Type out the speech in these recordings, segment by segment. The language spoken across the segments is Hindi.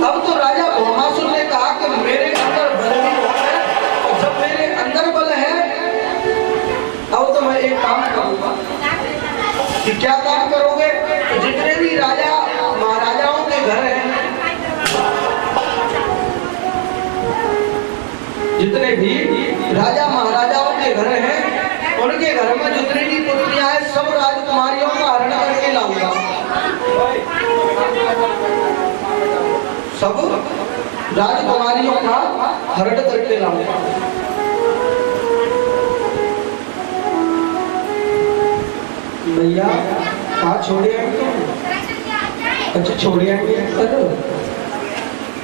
अब तो राजा भौमासुर ने कहा कि मेरे अंदर बल भी बहुत है, और जब मेरे अंदर बल है अब तो मैं एक काम करूंगा। कि क्या काम करोगे? तो जितने भी राजा महाराजाओं के घर हैं, जितने भी राजा महाराजाओं के घर हैं, उनके घर में जितनी भी पुत्रियां हैं, सब राजकुमारियों का हरण करके लाऊंगा। सब राजकुमारियों का हरण करके लाऊंगा। भैया कहाँ छोड़े आएंगे? अच्छा छोड़े आएंगे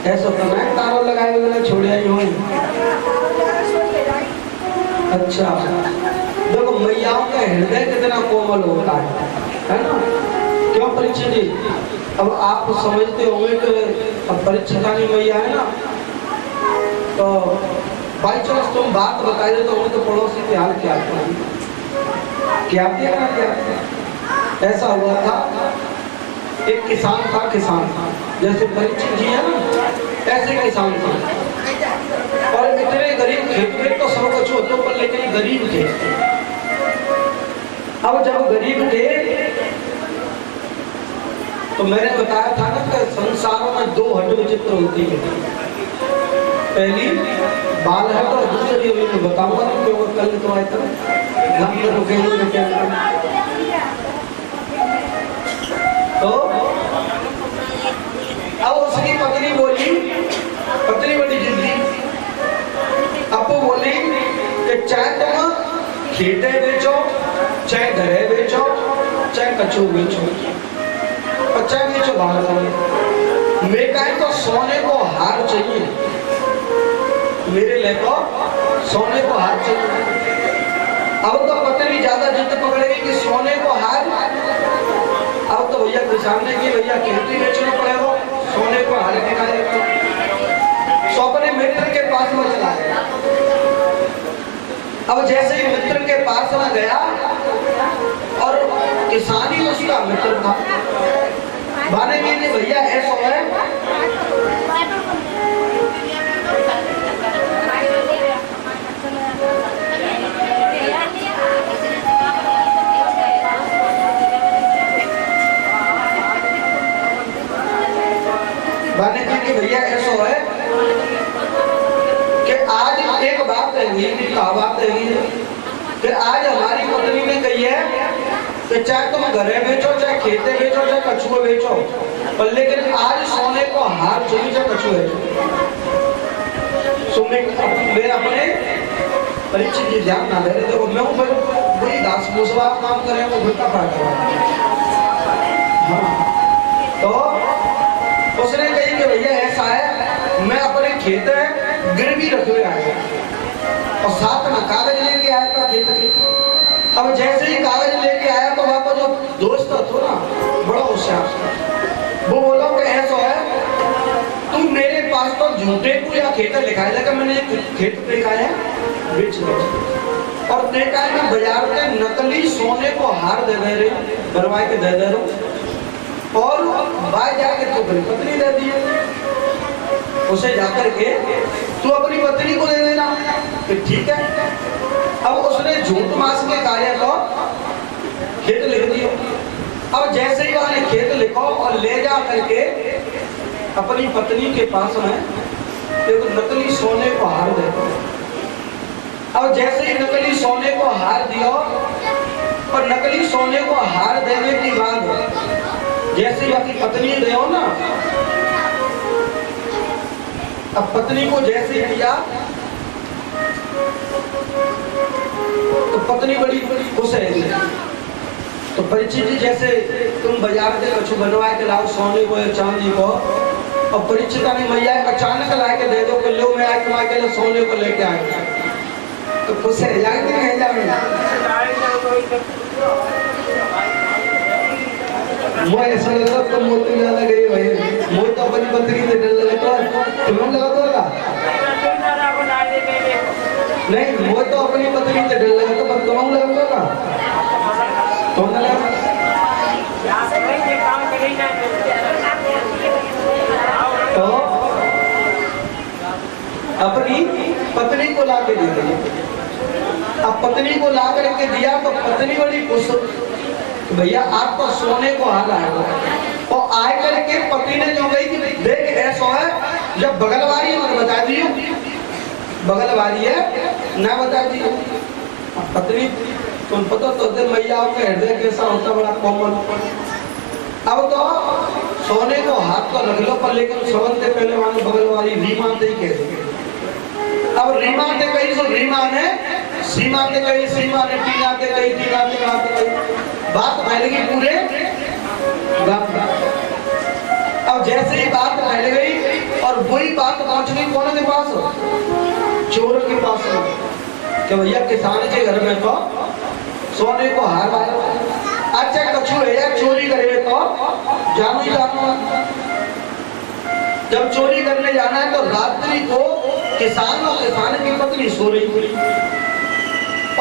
ऐसा तो मैं तारों लगाए हुए छोड़े आई हूँ। अच्छा देखो मैयाओं का हृदय कितना कोमल होता है ना? क्यों परीक्षा जी? अब आप समझते होंगे कि अब परीक्षा की मैया है ना, तो बाई चांस तुम बात बता दे तो उनके पड़ोसी के हाल क्या क्या ऐसा हुआ था। एक किसान था, जैसे परीक्षित जी है ना, ऐसे किसान था, और इतने गरीब थे तो सब कुछ होते पर लेकिन गरीब थे। अब जब गरीब थे तो मैंने बताया था ना कि संसारों में दो हट विचित्र होती है, पहली बाल हट और दूसरी मैं बताऊंगा क्योंकि कल तो आए थे रुके तो अब उसकी पत्नी बोली, पत्नी बड़ी जिद्दी, अब वो बोली कि चाहे तुम खेते बेचो, चाहे घरे बेचो, चाहे कचू बेचो, और चाहे बेचो बाहर जाओ, मेरे का तो सोने को हार चाहिए, मेरे लिए तो सोने को हार चाहिए। अब तो पत्नी ज्यादा जिद पकड़ेगी कि सोने को हार। अब तो भैया किसान ने की भैया खेती बेचना पड़ेगा, सोने को हार के खाएगा। अपने मित्र के पास में चला गया। अब जैसे ही मित्र के पास में गया और किसान ही उसका मित्र था, भाने में भैया ऐसा है कि भैया ऐसा है कि आज एक बात रहेगी कि आज हमारी पत्नी ने कही है कि चाहे तुम घरे बेचो, चाहे खेते बेचो, चाहे कछुए बेचो, पर लेकिन आज सोने को हार चाहिए, चाहे कछुए मेरे अपने परीक्षित जी ध्यान ना दे रहे। देखो मैं हूँ बड़ी दास मुसवा काम करे वो भूखा पड़ा। हाँ तो उसने कही कि भैया ऐसा है, मैं अपने खेत गिरवी रखे आया और साथ में कागज लेके आया था खेत के। अब जैसे ही कागज लेके आया तो वहां पर जो दोस्त था ना बड़ा होशियार, वो बोला कि ऐसा है तुम मेरे पास तो झूठे को या खेत लिखाया जाएगा, मैंने खेत देखा है बेच लिया और देखा है मैं बाजार में नकली सोने को हार दे रहे भरवाए के दे रहे और बाहर जाके तो अपनी पत्नी दे दी, उसे जाकर के तू अपनी पत्नी को दे देना, फिर ठीक है। अब उसने झूठ मास के कार्य को खेत लिख दिया। अब जैसे ही वाले खेत लिखो और ले जा करके अपनी पत्नी के पास में एक नकली सोने को हार दे। अब जैसे ही नकली सोने को हार दिया और नकली सोने को हार देने की बाद जैसे आपकी पत्नी रहे हो ना, अब पत्नी को जैसे दिया तो पत्नी बड़ी खुश है। तो परीक्षित जी जैसे तुम बाजार से कुछ बनवा के लाओ सोने को या चांदी को, और परीक्षिता ने मैया अचानक ला के दे दो कि लो मैं आज तुम्हारे के लिए सोने को लेके आएगा, तो खुश है जाएंगे नहीं जाएंगे। मैं ऐसा लगा तुम मोती ज्यादा गई भाई, मोती तो अपनी पत्नी से डर लगा तो तुम्हें लगा तो लगा नहीं, वो तो अपनी पत्नी से डर लगा तो पर तुम्हें लगा तो लगा तुम लगा तो के दे दिया। अब पत्नी को ला करके दिया तो पत्नी बड़ी खुश, भैया आप तो सोने को हाल आए हो। और आए करके पति ने जो गई कि देख ऐसा है, जब बगलवारी है मत बता दियो, बगलवारी है ना बता दियो। पत्नी तुम पता तो दे मैया के हृदय कैसा होता, बड़ा कोमल। अब तो सोने को हाथ तो लग लो पर, लेकिन सबन से पहले वहां बगलवारी रीमा दे के, अब रीमा ते कही सो रीमा ने, सीमा ते कही सीमा ने, टीना ते कही टीना ते कही, बात फैल गई पूरे गांव में। अब जैसे ही बात फैल गई और वही बात पहुंच गई कौन के पास, चोर के पास, कि भैया किसान के घर में तो सोने को हार आया। अच्छा कछु है चोरी करे तो जानो ही जानो। जब चोरी करने जाना है तो रात्रि को किसान और किसान की पत्नी सो रही थी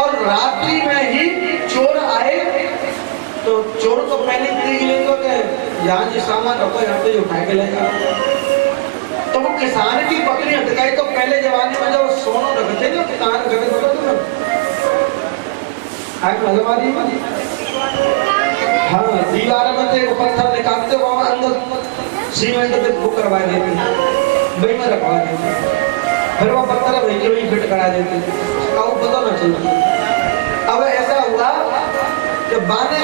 और रात्रि में ही चोर आए। तो चोर तो पहले देख लेंगे कि यहाँ जो सामान रखो यहाँ पे उठा के ले जाओ। तो वो किसान की पत्नी हटकाई। तो पहले जमाने में जब सोना रखते ना किसान रखते तो हाँ दीवार में से पत्थर निकालते वहां अंदर सीमेंट पे बुक करवा देते, वही में रखवा देते, फिर वो पत्थर वही वही फिट करा देते, उसका पता ना चलता। अब ऐसा हुआ कि बाने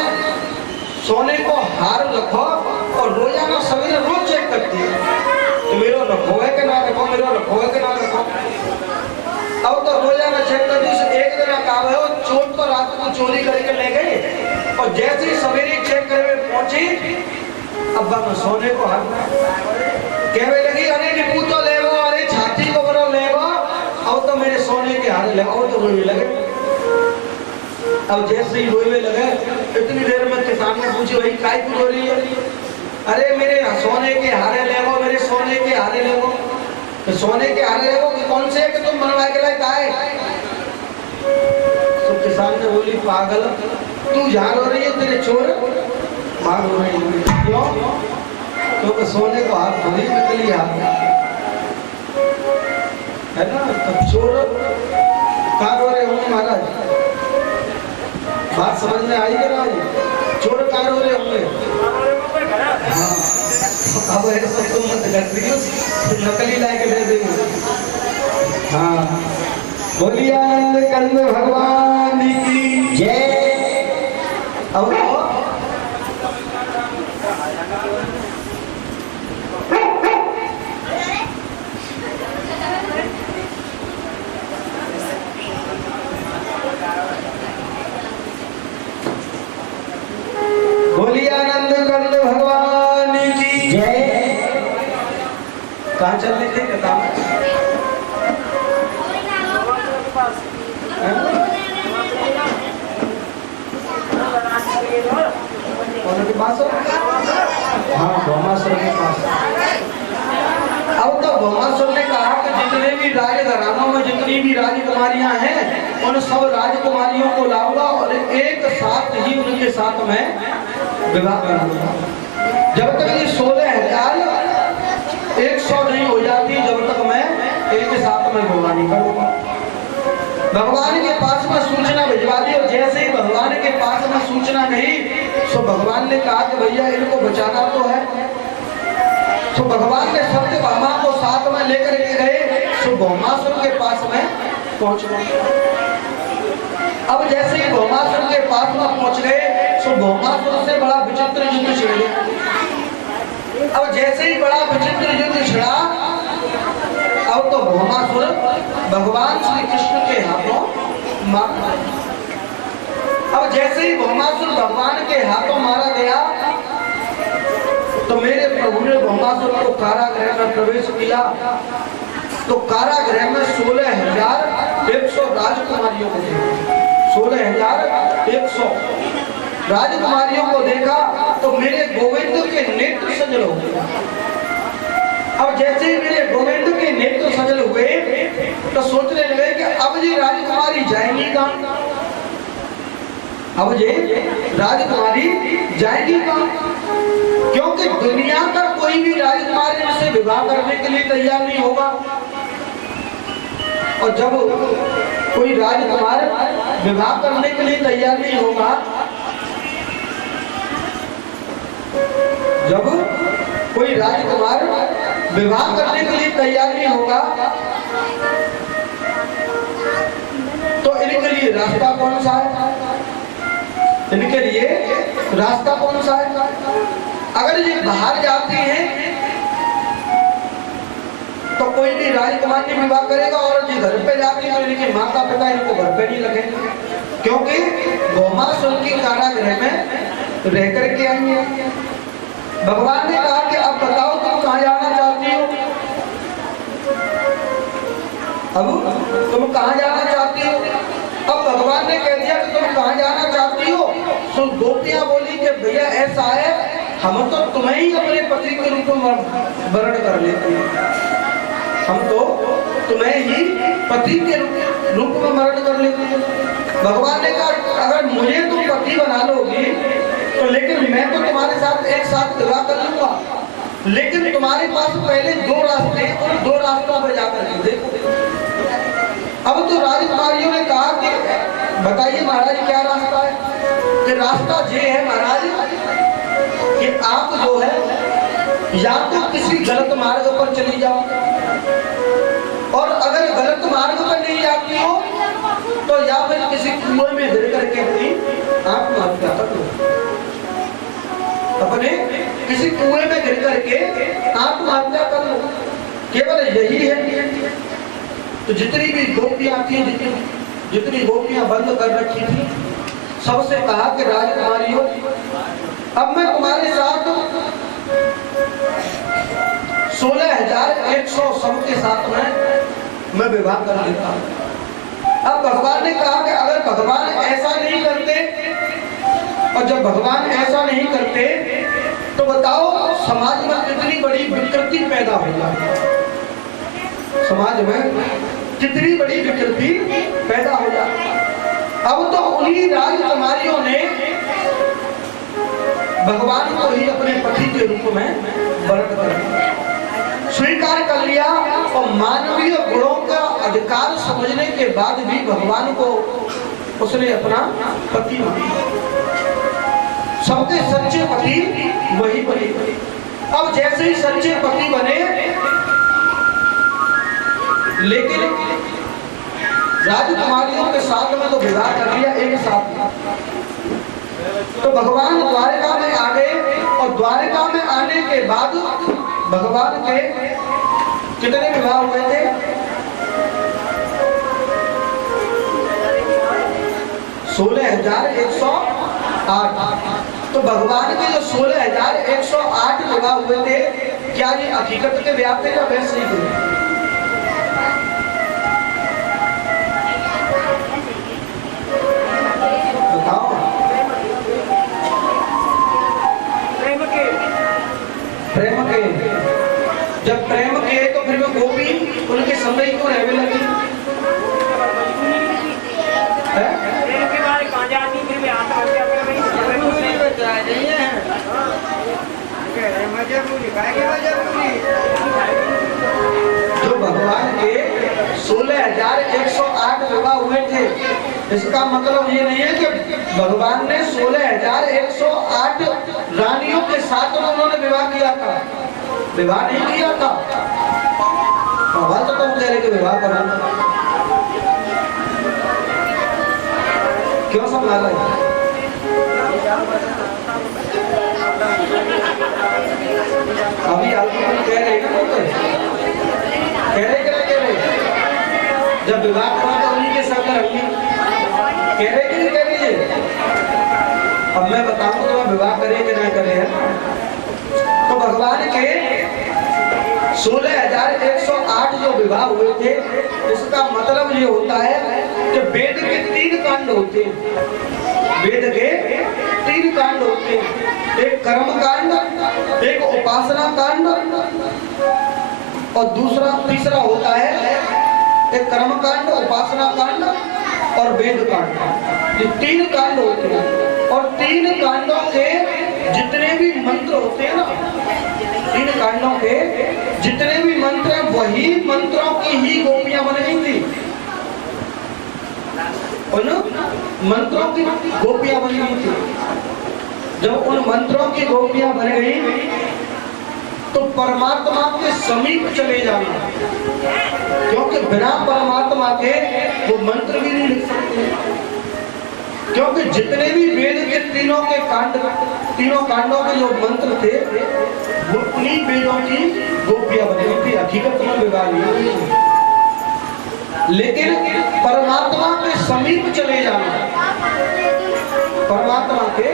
सोने को हार रखो और रोजाना सवेरे रोज चेक करती है मेरा रखो है कि ना रखो, मेरा रखो है कि ना रखो। अब तो रोजाना चेक करती। एक दिन काम है, चोर तो रात को चोरी करके ले गए और जैसे ही सवेरे चेक करने पहुंची, अब्बा मैं सोने को हाथ कहने लगी, अरे निपू तो ले वो, अरे छाती को बड़ा ले वो, अब तो मेरे सोने के हाथ ले। और तो रोने लगे। अब जैसे ही रोने लगे इतनी देर में किसान ने पूछी, भाई काय क्यों रो रही है? अरे मेरे सोने के हारे ले वो, मेरे सोने के हारे ले वो। तो सोने के हारे ले वो कौन से कि तुम बनवा के लाए काहे? तो किसान ने बोली, पागल तू जहाँ रो रही है तेरे चोर मार रो रही है। क्यों? क्योंकि सोने को हाथ धोनी निकली हाथ है ना। तब चोर कहाँ रो रहे होंगे महाराज? बात समझ में आई क्या? चोर कहाँ रो रहे होंगे? हाँ अब ऐसा तुम मत कर दियो, नकली लाके दे देंगे। हाँ बोलिए आनंद कंद भगवान की जय। अब बोलिए आनंद कंद भगवान की जय। कहाँ चल रहे थे कथा में? के पास हाँ भौमासुर के पास। अब तो भौमासुर ने कहा कि जितने भी राजघरानों में जितनी भी राजकुमारियां हैं उन सब राजकुमारियों को लाऊंगा और एक साथ ही उनके साथ में विवाह करूंगा। जब तक ये 16,100 नहीं हो जाती जब तक मैं एक साथ में विवाह नहीं करूंगा। भगवान के पास में सूचना भिजवा दी और जैसे ही भगवान के पास में सूचना गई तो भगवान ने कहा कि भैया इनको बचाना तो है। तो भगवान ने सत्यभामा को साथ में लेकर के गए तो भौमासुर के पास में पहुंच गए। अब जैसे ही भौमासुर के पास में पहुंच गए तो भौमासुर से बड़ा विचित्र युद्ध छिड़ गया। अब जैसे ही बड़ा विचित्र युद्ध छिड़ा, अब तो भौमासुर भगवान श्री कृष्ण के हाथों मारा। अब जैसे ही भौमासुर भगवान के हाथों मारा गया तो मेरे प्रभु ने भौमासुर को कारागृह में प्रवेश किया। तो कारागृह में 16,100 राजकुमारियों को देखा। 16,100 राजकुमारियों को देखा तो मेरे गोविंद के नेत्र सजल हो गए। अब जैसे ही मेरे गोविंद के नेत्र सजल हुए तो सोचने लगे कि अब जी राजकुमारी जाएंगी कहाँ? अब ये राजकुमारी जाएगी कहाँ? क्योंकि दुनिया का कोई भी राजकुमारी से विवाह करने के लिए तैयार नहीं होगा। और जब कोई राजकुमार विवाह करने के लिए तैयार नहीं होगा, जब कोई राजकुमार विवाह करने के लिए तैयार नहीं होगा, तो इनके लिए रास्ता कौन सा है? इनके लिए रास्ता कौन सा है? अगर ये बाहर जाती हैं तो कोई भी राजकुमार ने विवाह करेगा, और ये घर पे जाती है तो इनके माता पिता इनको घर पे नहीं लगेंगे, क्योंकि भौमासुर की कारागृह में रह करके आई है। भगवान ने कहा कि अब बताओ तुम कहाँ जाना चाहती हो, अब तुम कहाँ जाना चाहती हो? अब भगवान ने कह दिया कि तुम कहाँ जाना चाहती हो, तो गोपियां बोली कि भैया ऐसा है, हम तो तुम्हें ही अपने पति के रूप में वर्ण कर लेते हैं, हम तो तुम्हें ही पति के रूप में वर्ण कर लेते हैं। भगवान ने कहा अगर मुझे तुम पति बना लोगी तो लेकिन मैं तो तुम्हारे साथ एक साथ विवाह कर लूंगा, लेकिन तुम्हारे पास पहले दो रास्ते, और दो रास्तों पर जाकर के देखो। अब तो राजकुमारियों ने कहा कि बताइए महाराज क्या रास्ता है? कि रास्ता ये है महाराज कि आप जो है या तो किसी गलत मार्ग पर चली जाओ, और अगर गलत मार्ग पर नहीं जाती हो तो या फिर किसी कुएं में गिर करके अपनी आत्महत्या कर लो, अपने किसी कुएं में गिर करके आत्महत्या कर लो, केवल यही है। तो जितनी भी गोपियां थी, जितनी गोपियां बंद कर रखी थी, सबसे कहा कि राजकुमारियों अब मैं तुम्हारे साथ 16,100 सबके साथ में मैं विवाह कर लेता हूं। अब भगवान ने कहा कि अगर भगवान ऐसा नहीं करते, और जब भगवान ऐसा नहीं करते तो बताओ समाज में कितनी बड़ी विकृति पैदा हो जाए, समाज में कितनी बड़ी विकृति पैदा हो जाए। अब तो उन्हीं राजकुमारियों ने भगवान को ही अपने पति के रूप में वर्ण कर लिया, स्वीकार कर लिया, और मानवीय गुणों का अधिकार समझने के बाद भी भगवान को उसने अपना पति माना। सबके सच्चे पति वही बने। अब जैसे ही सच्चे पति बने, लेकिन राजकुमारियों के साथ में तो विवाह कर लिया एक साथ, तो भगवान द्वारका में आ गए, और द्वारका में आने के बाद भगवान के कितने विवाह हुए थे? 16,108। तो भगवान के जो 16,108 विवाह हुए थे, क्या ये हकीकत के विवाह थे या वैसे ही थे? प्रेम के, जब प्रेम के तो फिर वो गोपी उनके समय क्यों रहने लगी? जो भगवान के 16,108 विवाह हुए थे, इसका मतलब ये नहीं है कि भगवान ने 16,108 रानियों के साथ उन्होंने विवाह किया था, विवाह नहीं किया था। भगवान तो तुम कह रहे कि विवाह करना, क्यों समझा रहे? अभी आप कह रहे जब विवाह करा तो उन्हीं के साथ रखिए, कह रहे कि नहीं कह रही है? अब मैं बताऊं तो विवाह करे कि ना करे है। तो भगवान के 16,108 जो विवाह हुए थे, इसका मतलब ये होता है कि वेद के 3 कांड होते हैं, वेद के 3 कांड होते हैं, एक कर्म कांड, एक उपासना कांड, और तीसरा होता है एक कर्म कांड, उपासना कांड और वेद कांड। ये 3 कांड होते हैं, और 3 कांडों के जितने भी मंत्र होते हैं ना, 3 कांडों के जितने भी मंत्र हैं, वही मंत्रों की ही गोपियां बन गई थी। उन मंत्रों की गोपियां बन गई थी। जब उन मंत्रों की गोपियां बन गई तो परमात्मा के समीप चले जाना, क्योंकि बिना परमात्मा के वो मंत्र भी नहीं लिख सकते। क्योंकि जितने भी वेद के तीनों कांडों के जो मंत्र थे वो उन्हीं वेदों की गोपियां बनी थी, हकीकत में विवाह नहीं। लेकिन परमात्मा के समीप चले जाना, परमात्मा के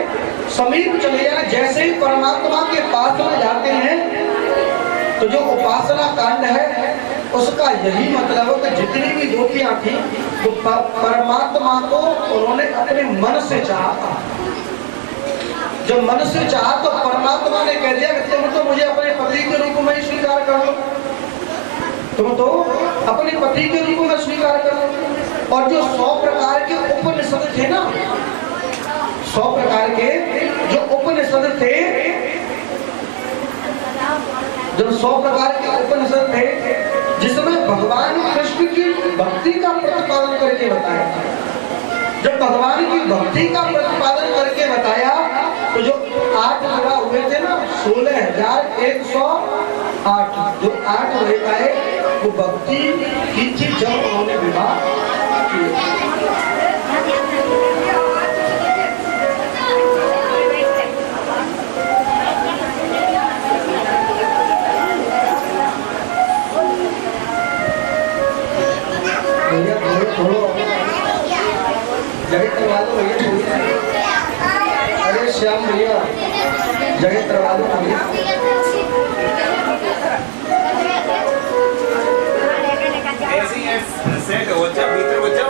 समीप चले जाना, जैसे ही परमात्मा के पास में जाते हैं तो जो उपासना कांड है उसका यही मतलब है कि जितनी भी गोपियां थी वो परमात्मा को उन्होंने अपने मन से चाहा। जब मन से चाहा तो परमात्मा ने कह दिया कि तुम तो मुझे अपने पति के रूप में स्वीकार कर लो, तुम तो अपने पति के रूप में स्वीकार कर लो। और जो 100 प्रकार के उपनिषद थे ना, 100 प्रकार के जो उपनिषद थे, जो 100 प्रकार के उपनिषद थे जिसमें भगवान कृष्ण की भक्ति का प्रतिपादन करके बताया। जब भगवान की भक्ति का प्रतिपादन करके बताया तो जो 8 विवाह हुए थे ना, 16,108 जो 8 विवाह वो भक्ति की थी जब उन्होंने विवाह किए। जगह करवा दो भैया, अरे श्याम भैया जगह करवा दो भैया। सेट हो जा भीतर बच्चा